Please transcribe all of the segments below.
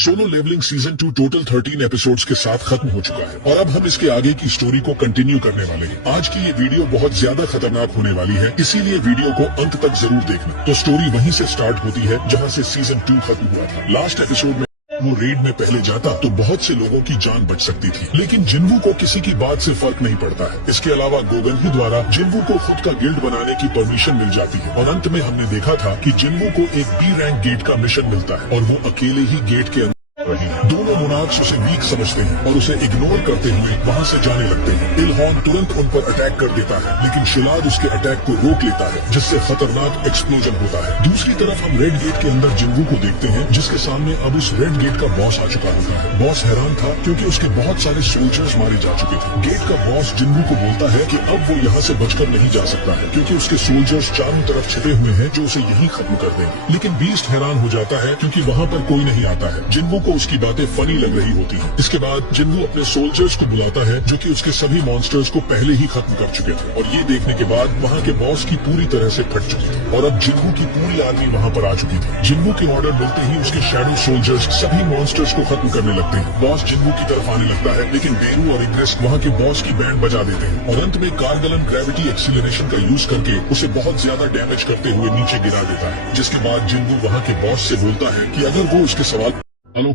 Solo leveling season 2 total 13 episodes के साथ खत्म हो चुका है और अब हम इसके आगे की स्टोरी को कंटिन्यू करने वाले हैं। आज की ये वीडियो बहुत ज्यादा खतरनाक होने वाली है, इसीलिए वीडियो को अंत तक जरूर देखना। तो स्टोरी वहीं से स्टार्ट होती है जहां से सीजन 2 खत्म हुआ था। लास्ट एपिसोड में वो रेड में पहले जाता तो बहुत से लोगों की जान बच सकती थी, लेकिन जिन्वू को किसी की बात से फर्क नहीं पड़ता है। इसके अलावा गोगनही द्वारा जिन्वू को खुद का गिल्ड बनाने की परमिशन मिल जाती है और अंत में हमने देखा था कि जिन्वू को एक बी रैंक गेट का मिशन मिलता है और वो अकेले ही गेट के अंदर रही है। दोनों मोनार्क्स उसे वीक समझते हैं और उसे इग्नोर करते हुए वहाँ से जाने लगते हैं। इल्हॉन तुरंत उन पर अटैक कर देता है, लेकिन शिलाद उसके अटैक को रोक लेता है, जिससे खतरनाक एक्सप्लोजन होता है। दूसरी तरफ हम रेड गेट के अंदर जिन्वू को देखते हैं, जिसके सामने अब उस रेड गेट का बॉस आ चुका होता है। बॉस हैरान था क्योंकि उसके बहुत सारे सोल्जर्स मारे जा चुके थे। गेट का बॉस जिन्वू को बोलता है कि अब वो यहाँ से बचकर नहीं जा सकता है क्योंकि उसके सोल्जर्स चारों तरफ छिपे हुए हैं जो उसे यही खत्म कर देंगे। लेकिन बीस्ट हैरान हो जाता है क्योंकि वहाँ पर कोई नहीं आता है। जिन्वू को उसकी बातें फनी लग रही होती है। इसके बाद जिन्वू अपने सोल्जर्स को बुलाता है जो कि उसके सभी मॉन्स्टर्स को पहले ही खत्म कर चुके थे और ये देखने के बाद वहाँ के बॉस की पूरी तरह से फट चुकी थी और अब जिन्वू की पूरी आर्मी वहाँ पर आ चुकी थी। जिन्वू के ऑर्डर मिलते ही उसके शैडो सोल्जर्स सभी मॉन्स्टर्स को खत्म करने लगते हैं। बॉस जिन्वू की तरफ आने लगता है, लेकिन बेरू और इग्रेस वहाँ के बॉस की बैंड बजा देते हैं और अंत में कार्गलन ग्रेविटी एक्सीलरेशन का यूज करके उसे बहुत ज्यादा डैमेज करते हुए नीचे गिरा देता है। जिसके बाद जिन्वू वहाँ के बॉस से बोलता है कि अगर वो उसके सवालों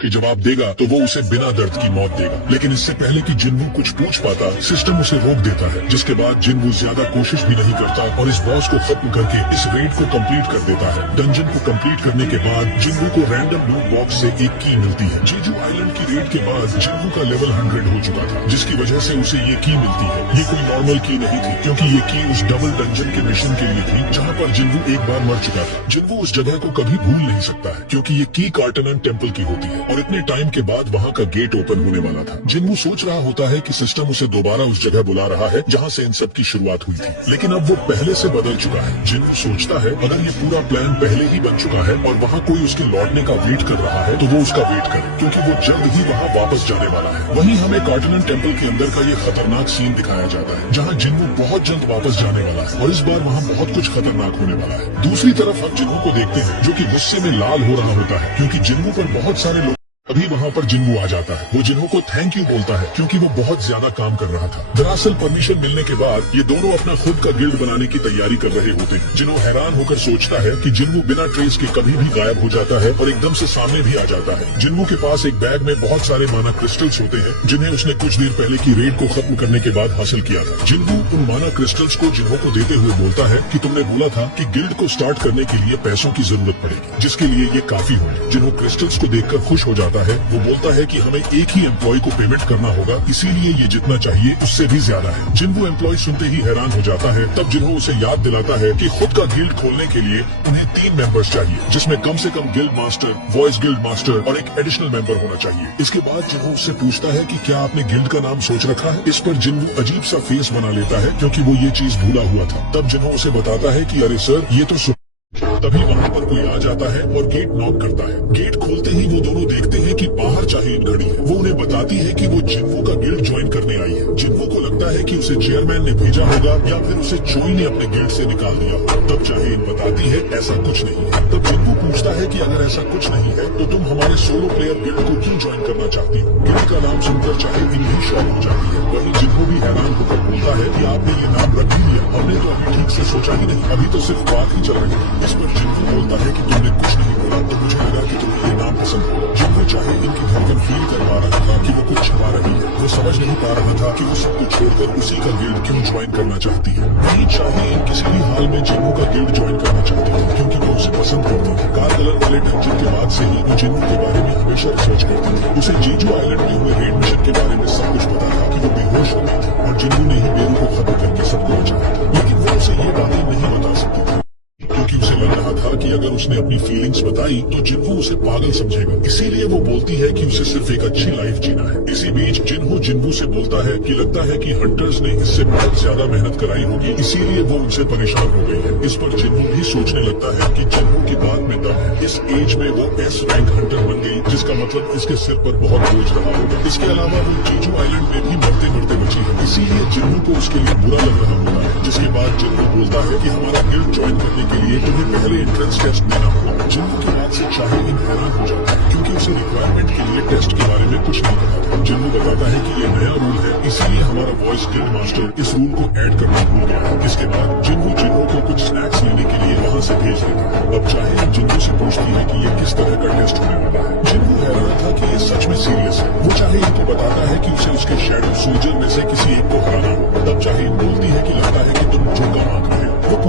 के जवाब देगा तो वो उसे बिना दर्द की मौत देगा। लेकिन इससे पहले कि जिन्वू कुछ पूछ पाता, सिस्टम उसे रोक देता है। जिसके बाद जिन्वू ज्यादा कोशिश भी नहीं करता और इस बॉस को खत्म करके इस रेड को कंप्लीट कर देता है। डंजन को कंप्लीट करने के बाद जिन्वू को रैंडम लूट बॉक्स से एक की मिलती है। जेजू आइलैंड की रेड के बाद जिन्वू का लेवल 100 हो चुका था, जिसकी वजह से उसे ये की मिलती है। ये कोई नॉर्मल की नहीं थी क्योंकि ये की उस डबल डंजन के मिशन के लिए थी जहाँ पर जिन्वू एक बार मर चुका था। जिन्वू उस जगह को कभी भूल नहीं सकता है क्योंकि ये की कार्टनन टेम्पल की होती है और इतने टाइम के बाद वहाँ का गेट ओपन होने वाला था। जिन्वू सोच रहा होता है कि सिस्टम उसे दोबारा उस जगह बुला रहा है जहाँ से इन सब की शुरुआत हुई थी, लेकिन अब वो पहले से बदल चुका है। जिन्वू सोचता है अगर ये पूरा प्लान पहले ही बन चुका है और वहाँ कोई उसके लौटने का वेट कर रहा है तो वो उसका वेट करे क्योंकि वो जल्द ही वहाँ वापस जाने वाला है। वहीं हमें कार्टनन टेम्पल के अंदर का ये खतरनाक सीन दिखाया जाता है जहाँ जिन्वू बहुत जल्द वापस जाने वाला है और इस बार वहाँ बहुत कुछ खतरनाक होने वाला है। दूसरी तरफ हम जिन्वू को देखते हैं जो कि गुस्से में लाल हो रहा होता है क्योंकि जिन्वू पर बहुत सारे लोग अभी वहाँ पर जिन्वू आ जाता है। वो जिन्वू को थैंक यू बोलता है क्योंकि वो बहुत ज्यादा काम कर रहा था। दरअसल परमिशन मिलने के बाद ये दोनों अपना खुद का गिल्ड बनाने की तैयारी कर रहे होते हैं। जिन्वू हैरान होकर सोचता है कि जिन्वू बिना ट्रेस के कभी भी गायब हो जाता है और एकदम से सामने भी आ जाता है। जिन्वू के पास एक बैग में बहुत सारे माना क्रिस्टल्स होते हैं जिन्हें उसने कुछ देर पहले की रेड को खत्म करने के बाद हासिल किया था। जिन्वू उन माना क्रिस्टल्स को जिन्वू को देते हुए बोलता है कि तुमने बोला था कि गिल्ड को स्टार्ट करने के लिए पैसों की जरूरत पड़ेगी, जिसके लिए ये काफी होगा। जिन्वू क्रिस्टल्स को देखकर खुश हो जाता है। वो बोलता है कि हमें एक ही एम्प्लॉय को पेमेंट करना होगा, इसीलिए ये जितना चाहिए उससे भी ज्यादा है। जिन्वू एम्प्लॉय सुनते ही हैरान हो जाता है। तब जिन्वू उसे याद दिलाता है कि खुद का गिल्ड खोलने के लिए उन्हें 3 मेंबर्स चाहिए, जिसमें कम से कम guild master, voice guild master और एक एडिशनल मेंबर होना चाहिए। इसके बाद जिन्वू उससे पूछता है कि क्या आपने गिल्ड का नाम सोच रखा है। इस पर जिन्वू अजीब सा फेस बना लेता है क्योंकि वो ये चीज भूला हुआ था। तब जिन्वू उसे बताता है कि अरे सर ये तो तभी वहाँ पर कोई आ जाता है और गेट नॉक करता है। गेट खोलते ही वो दोनों देखते हैं कि बाहर चाहिए खड़ी है। वो उन्हें बताती है कि वो जिन्वू का गिल्ड ज्वाइन करने आई है। जिन्वू को लगता है कि उसे चेयरमैन ने भेजा होगा या फिर उसे चोई ने अपने गिल्ड से निकाल दिया होगा। तब चाहिए बताती है ऐसा कुछ नहीं है। तब जिन्वू पूछता है कि अगर ऐसा कुछ नहीं है तो तुम हमारे सोलो प्लेयर गिल्ड को क्यों ज्वाइन करना चाहती हो। गिल्ड का नाम सुनकर चाहे इन्हीं शॉक हो जाती है। वहीं जिन्वू भी हैरान होकर बोलता है कि आपने ये नाम रख ही लिया, हमने तो अभी ठीक से सोचा ही नहीं, अभी तो सिर्फ बात ही चला रही। इस पर जिन्वू बोलता है कि तुमने कुछ नहीं बोला तो मुझे लगा कि तुम्हें ये नाम पसंद होगा। जिन्वू चाहे इनकी धड़कन फील कर पा रहा था कि वो कुछ छिपा रही है। वो समझ नहीं पा रहा था कि वो सब कुछ छोड़कर उसी का गिल्ड क्यों ज्वाइन करना चाहती है। नहीं चाहे इन किसी भी हाल में जिन्वू का गिल्ड ज्वाइन करना चाहती थी क्योंकि वो उसे पसंद करती थी। कार्गलन वाले डंजन के बाद से ही वो जिन्वू के बारे में हमेशा रिसर्च करती थी। उसे जेजू आइलैंड में हुए रेड मिशन के बारे में सब कुछ पता था कि वो बेहोश हो गई थी और जिन्वू ने ही बेरू को खत्म करके सबको बचाया था। लेकिन वो उसे ये बातें नहीं बता सकती थी क्योंकि उसे लग रहा था कि अगर उसने अपनी फीलिंग्स बताई तो जिन्वू उसे पागल समझेगा। इसीलिए वो बोलती है कि उसे सिर्फ एक अच्छी लाइफ जीना है। इसी बीच जिन्वू से बोलता है कि लगता है कि हंटर्स ने इससे बहुत ज्यादा मेहनत कराई होगी, इसीलिए वो उनसे परेशान हो गई है। इस पर जिन्वू भी सोचने लगता है कि जिन्वू की बात में दम है। इस एज में वो एस रैंक हंटर बन गई, जिसकी इसका मतलब इसके सिर पर बहुत बोझ रहा होगा। इसके अलावा वो जीजू आइलैंड में भी मरते मरते बची है, इसीलिए जिन्नू को उसके लिए बुरा लग रहा होगा। जिसके बाद जिन्नू बोलता है कि हमारा गिल्ड ज्वाइन करने के लिए तुम्हें पहले एंट्रेंस टेस्ट देना होगा। जिन्नू की बात से शाहीन हैरान हो जाता है, क्योंकि उसे रिक्वायरमेंट के लिए टेस्ट के बारे में कुछ नहीं पता था। जिन्नू बताता है कि ये नया रूल है, इसीलिए हमारा वॉइस गिल्ड मास्टर इस रूल को ऐड करना भूल गया है। इसके बाद जिन्नू को कुछ स्नैक्स लेने के लिए वहाँ से भेज देता है। अब चाहे जिन्नू से पूछती है कि ये किस तरह का टेस्ट होने वाला है। जिन्नू हैरान था कि ये सच में सीरियस है। वो चाहे इनको बताता है कि उसे उसके शैडो सोल्जर में से किसी एक को हराना हो। तब चाहे बोलती है कि लगता है कि तुम जो काम आंक रहे हो। वो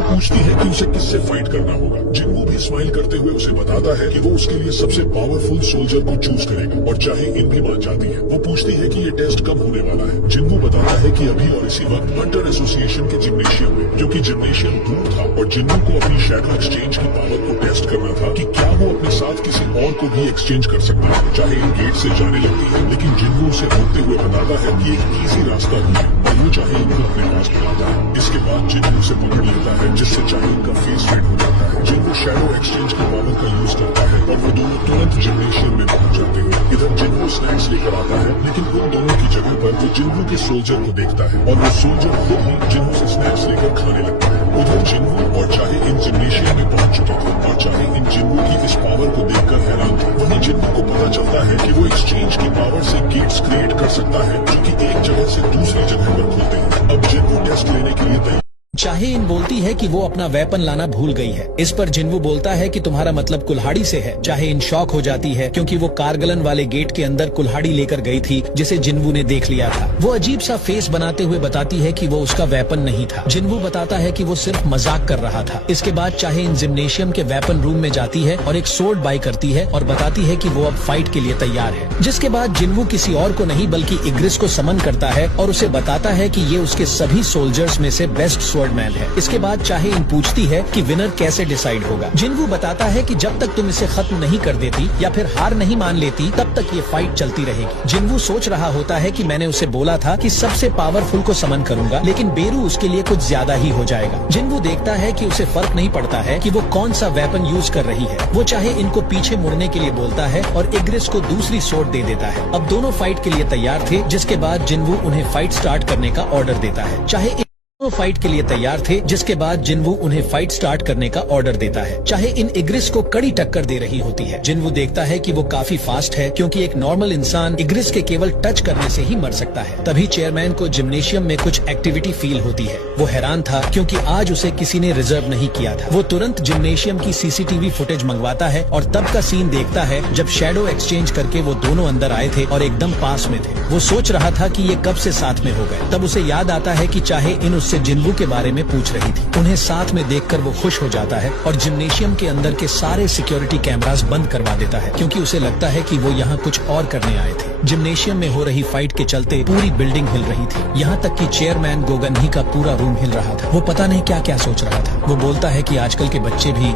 पूछती है कि उसे किससे फाइट करना होगा। जिन्नू भी स्माइल करते हुए उसे बताता है कि वो उसके लिए सबसे पावरफुल सोल्जर को चूज करेगा, और चाहे इन भी मान जाती है। वो पूछती है कि ये टेस्ट कब होने वाला है। जिन्नू बताता है कि अभी और इसी वक्त हंटर एसोसिएशन के जिम्नेशियम में, जो कि जिम्नेशियम दूर था, और जिन्नू को अपनी शैडो एक्सचेंज की पावर को टेस्ट करना था कि क्या वो अपने साथ किसी और को भी एक्सचेंज कर सकता है। चाहे इन गेट से जाने लगती है, लेकिन जिन्नू उसे रोकते हुए बताता है कि एक इजी रास्ता भी है, और वो चाहे इनको अपने पास बुलाता है। इसके बाद जिन्नू उसे पकड़ लेता है, जिससे चाहे इनका फेस रेड हो जाता है। जिन्नू शैडो एक्सचेंज की पावर का यूज करता है, और वो दोनों तुरंत जिम्नेशियम में पहुंच जाते हैं। इधर जिन्नू स्नैक्स लेकर आता है, लेकिन उन दोनों की जगह पर वो जिन्नू के सोल्जर को देखता है, और वो सोल्जर खुद ही जिन्नू से स्नैक्स लेकर खाने लगता है। उधर जिन्नू और चाहे इन जिम्नेशियम में पहुंच चुके थे, और चाहे इन जिन्नू की इस पावर को देखकर हैरान थे। वहीं जिन्नू को पता चलता है कि वो एक्सचेंज की पावर से गेट्स क्रिएट कर सकता है, जो कि एक जगह से दूसरी जगह पर खुलते हैं। अब जिन्नू टेस्ट लेने के लिए तैयार। शाहीन बोलती है कि वो अपना वेपन लाना भूल गई है। इस पर जिन्नू बोलता है कि तुम्हारा मतलब कुल्हाड़ी से है। शाहीन शॉक हो जाती है, क्योंकि वो कारगलन वाले गेट के अंदर कुल्हाड़ी लेकर गई थी, जिसे जिन्नू ने देख लिया था। वो अजीब सा फेस बनाते हुए बताती है कि वो उसका वेपन नहीं था। जिन्नू बताता है कि वो सिर्फ मजाक कर रहा था। इसके बाद शाहीन जिम्नेशियम के वेपन रूम में जाती है और एक सोर्ड बाय करती है, और बताती है कि वो अब फाइट के लिए तैयार है। जिसके बाद जिन्नू किसी और को नहीं बल्कि इग्रिस को समन करता है, और उसे बताता है कि ये उसके सभी सोल्जर्स में से बेस्ट स्वॉर्डमैन है। इसके बाद चाहे इन पूछती है कि विनर कैसे डिसाइड होगा। जिन्नू बताता है कि जब तक तुम इसे खत्म नहीं कर देती या फिर हार नहीं मान लेती, तब तक ये फाइट चलती रहेगी। जिन्नू सोच रहा होता है कि मैंने उसे बोला था कि सबसे पावरफुल को समन करूंगा, लेकिन बेरू उसके लिए कुछ ज्यादा ही हो जाएगा। जिन्नू देखता है कि उसे फर्क नहीं पड़ता है कि वो कौन सा वेपन यूज कर रही है। वो चाहे इनको पीछे मुड़ने के लिए बोलता है, और इग्रिस को दूसरी सोर्ड दे देता है। अब दोनों फाइट के लिए तैयार थे, जिसके बाद जिन्नू उन्हें फाइट स्टार्ट करने का ऑर्डर देता है। चाहे वो फाइट के लिए तैयार थे, जिसके बाद जिन्नू उन्हें फाइट स्टार्ट करने का ऑर्डर देता है। चाहे इन इग्रिस को कड़ी टक्कर दे रही होती है। जिन्नू देखता है कि वो काफी फास्ट है, क्योंकि एक नॉर्मल इंसान इग्रिस के केवल टच करने से ही मर सकता है। तभी चेयरमैन को जिम्नेशियम में कुछ एक्टिविटी फील होती है। वो हैरान था, क्योंकि आज उसे किसी ने रिजर्व नहीं किया था। वो तुरंत जिम्नेशियम की सीसीटीवी फुटेज मंगवाता है, और तब का सीन देखता है जब शैडो एक्सचेंज करके वो दोनों अंदर आए थे और एकदम पास में थे। वो सोच रहा था कि ये कब से साथ में हो गए। तब उसे याद आता है कि चाहे इन उससे जिन्नू के बारे में पूछ रही थी। उन्हें साथ में देखकर वो खुश हो जाता है, और जिम्नेशियम के अंदर के सारे सिक्योरिटी कैमरास बंद करवा देता है, क्योंकि उसे लगता है कि वो यहाँ कुछ और करने आए थे। जिम्नेशियम में हो रही फाइट के चलते पूरी बिल्डिंग हिल रही थी, यहाँ तक कि चेयरमैन गोगन्ही का पूरा रूम हिल रहा था। वो पता नहीं क्या क्या सोच रहा था। वो बोलता है कि आजकल के बच्चे भी।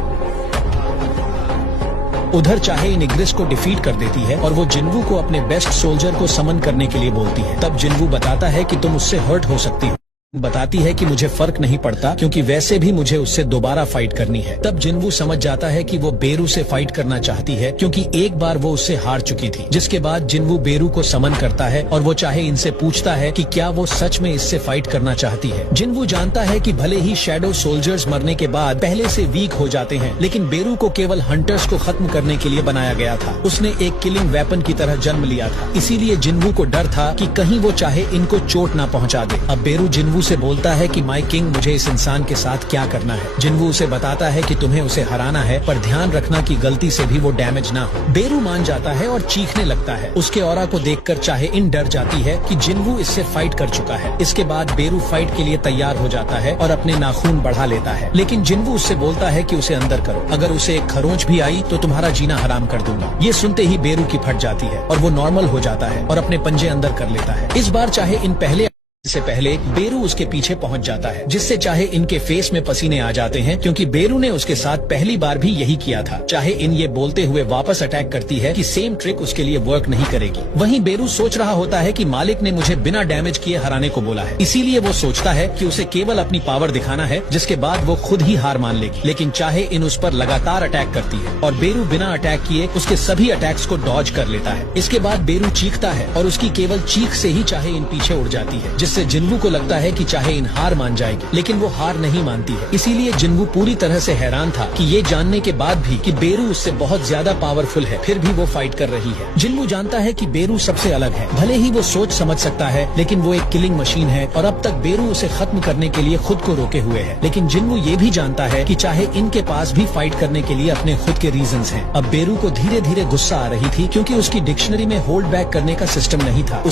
उधर चाहे इन इग्रिस को डिफीट कर देती है, और वो जिन्नू को अपने बेस्ट सोल्जर को समन करने के लिए बोलती है। तब जिन्नू बताता है कि तुम उससे हर्ट हो सकती हो। बताती है कि मुझे फर्क नहीं पड़ता, क्योंकि वैसे भी मुझे उससे दोबारा फाइट करनी है। तब जिन्नू समझ जाता है कि वो बेरू से फाइट करना चाहती है, क्योंकि एक बार वो उससे हार चुकी थी। जिसके बाद जिन्नू बेरू को समन करता है, और वो चाहे इनसे पूछता है कि क्या वो सच में इससे फाइट करना चाहती है। जिन्नू जानता है कि भले ही शैडो सोल्जर्स मरने के बाद पहले से वीक हो जाते हैं, लेकिन बेरू को केवल हंटर्स को खत्म करने के लिए बनाया गया था। उसने एक किलिंग वेपन की तरह जन्म लिया था, इसीलिए जिन्नू को डर था कि कहीं वो चाहे इनको चोट ना पहुंचा दे। अब बेरू जिन्नू से बोलता है कि माय किंग, मुझे इस इंसान के साथ क्या करना है। जिन्नू उसे बताता है कि तुम्हें उसे हराना है, पर ध्यान रखना कि गलती से भी वो डैमेज ना हो। बेरू मान जाता है और चीखने लगता है। उसके ऑरा को देखकर चाहे इन डर जाती है कि जिन्नू इससे फाइट कर चुका है। इसके बाद बेरू फाइट के लिए तैयार हो जाता है और अपने नाखून बढ़ा लेता है, लेकिन जिन्नू उससे बोलता है कि उसे अंदर करो, अगर उसे एक खरोंच भी आई तो तुम्हारा जीना हराम कर दूंगा। ये सुनते ही बेरू की फट जाती है और वो नॉर्मल हो जाता है और अपने पंजे अंदर कर लेता है। इस बार चाहे इन पहले से पहले बेरू उसके पीछे पहुंच जाता है, जिससे चाहे इनके फेस में पसीने आ जाते हैं क्योंकि बेरू ने उसके साथ पहली बार भी यही किया था। चाहे इन ये बोलते हुए वापस अटैक करती है कि सेम ट्रिक उसके लिए वर्क नहीं करेगी। वहीं बेरू सोच रहा होता है कि मालिक ने मुझे बिना डैमेज किए हराने को बोला है, इसीलिए वो सोचता है कि उसे केवल अपनी पावर दिखाना है, जिसके बाद वो खुद ही हार मान लेगी। लेकिन चाहे इन उस पर लगातार अटैक करती है और बेरू बिना अटैक किए उसके सभी अटैक्स को डॉज कर लेता है। इसके बाद बेरू चीखता है और उसकी केवल चीख से ही चाहे इन पीछे उड़ जाती है, जिससे जिन्वू को लगता है कि चाहे इन हार मान जाएगी, लेकिन वो हार नहीं मानती है। इसीलिए जिन्वू पूरी तरह से हैरान था कि ये जानने के बाद भी कि बेरू उससे बहुत ज्यादा पावरफुल है, फिर भी वो फाइट कर रही है। जिन्वू जानता है कि बेरू सबसे अलग है, भले ही वो सोच समझ सकता है, लेकिन वो एक किलिंग मशीन है और अब तक बेरू उसे खत्म करने के लिए खुद को रोके हुए है। लेकिन जिन्वू ये भी जानता है कि चाहे इनके पास भी फाइट करने के लिए अपने खुद के रीजंस हैं। अब बेरू को धीरे धीरे गुस्सा आ रही थी क्योंकि उसकी डिक्शनरी में होल्ड बैक करने का सिस्टम नहीं था।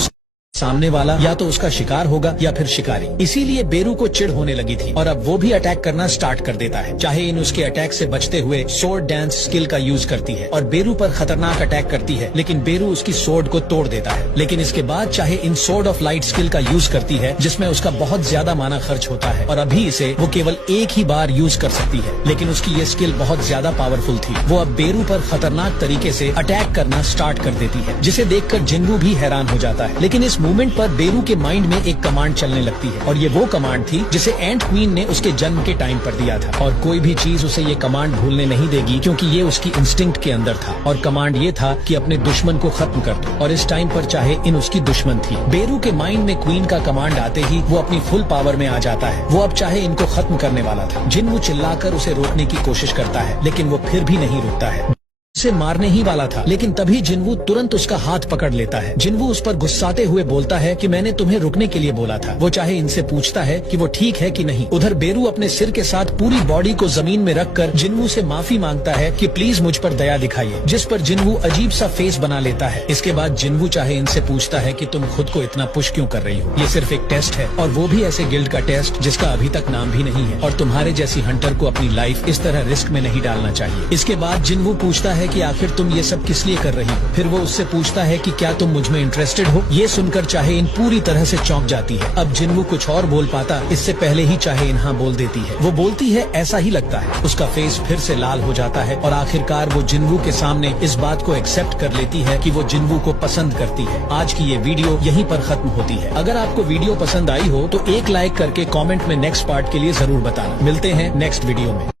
सामने वाला या तो उसका शिकार होगा या फिर शिकारी, इसीलिए बेरू को चिढ़ होने लगी थी और अब वो भी अटैक करना स्टार्ट कर देता है। चाहे इन उसके अटैक से बचते हुए सोर्ड डांस स्किल का यूज करती है और बेरू पर खतरनाक अटैक करती है, लेकिन बेरू उसकी सोर्ड को तोड़ देता है। लेकिन इसके बाद चाहे इन सोर्ड ऑफ लाइट स्किल का यूज करती है, जिसमें उसका बहुत ज्यादा माना खर्च होता है और अभी इसे वो केवल एक ही बार यूज कर सकती है, लेकिन उसकी ये स्किल बहुत ज्यादा पावरफुल थी। वो अब बेरू पर खतरनाक तरीके से अटैक करना स्टार्ट कर देती है, जिसे देखकर जिन्वू भी हैरान हो जाता है। लेकिन इस मूवमेंट पर बेरू के माइंड में एक कमांड चलने लगती है और ये वो कमांड थी जिसे एंट क्वीन ने उसके जन्म के टाइम पर दिया था और कोई भी चीज उसे ये कमांड भूलने नहीं देगी क्योंकि ये उसकी इंस्टिंक्ट के अंदर था। और कमांड ये था कि अपने दुश्मन को खत्म कर दो, और इस टाइम पर चाहे इन उसकी दुश्मन थी। बेरू के माइंड में क्वीन का कमांड आते ही वो अपनी फुल पावर में आ जाता है। वो अब चाहे इनको खत्म करने वाला था। जिन्वू चिल्लाकर उसे रोकने की कोशिश करता है, लेकिन वो फिर भी नहीं रुकता है, उसे मारने ही वाला था। लेकिन तभी जिन्वू तुरंत उसका हाथ पकड़ लेता है। जिन्वू उस पर गुस्साते हुए बोलता है कि मैंने तुम्हें रुकने के लिए बोला था। वो चाहे इनसे पूछता है कि वो ठीक है कि नहीं। उधर बेरू अपने सिर के साथ पूरी बॉडी को जमीन में रखकर जिन्वू से माफी मांगता है कि प्लीज मुझ पर दया दिखाइए, जिस पर जिन्वू अजीब सा फेस बना लेता है। इसके बाद जिन्वू चाहे इनसे पूछता है कि तुम खुद को इतना पुश क्यों कर रही हो, ये सिर्फ एक टेस्ट है, और वो भी ऐसे गिल्ड का टेस्ट जिसका अभी तक नाम भी नहीं है, और तुम्हारे जैसी हंटर को अपनी लाइफ इस तरह रिस्क में नहीं डालना चाहिए। इसके बाद जिन्वू पूछता है कि आखिर तुम ये सब किस लिए कर रही हो। फिर वो उससे पूछता है कि क्या तुम मुझ में इंटरेस्टेड हो। ये सुनकर चाहे इन पूरी तरह से चौंक जाती है। अब जिन्वू कुछ और बोल पाता इससे पहले ही चाहे इन हाँ बोल देती है। वो बोलती है ऐसा ही लगता है। उसका फेस फिर से लाल हो जाता है और आखिरकार वो जिन्वू के सामने इस बात को एक्सेप्ट कर लेती है कि वो जिन्वू को पसंद करती है। आज की ये वीडियो यहीं पर खत्म होती है। अगर आपको वीडियो पसंद आई हो तो एक लाइक करके कॉमेंट में नेक्स्ट पार्ट के लिए जरूर बताना। मिलते हैं नेक्स्ट वीडियो में।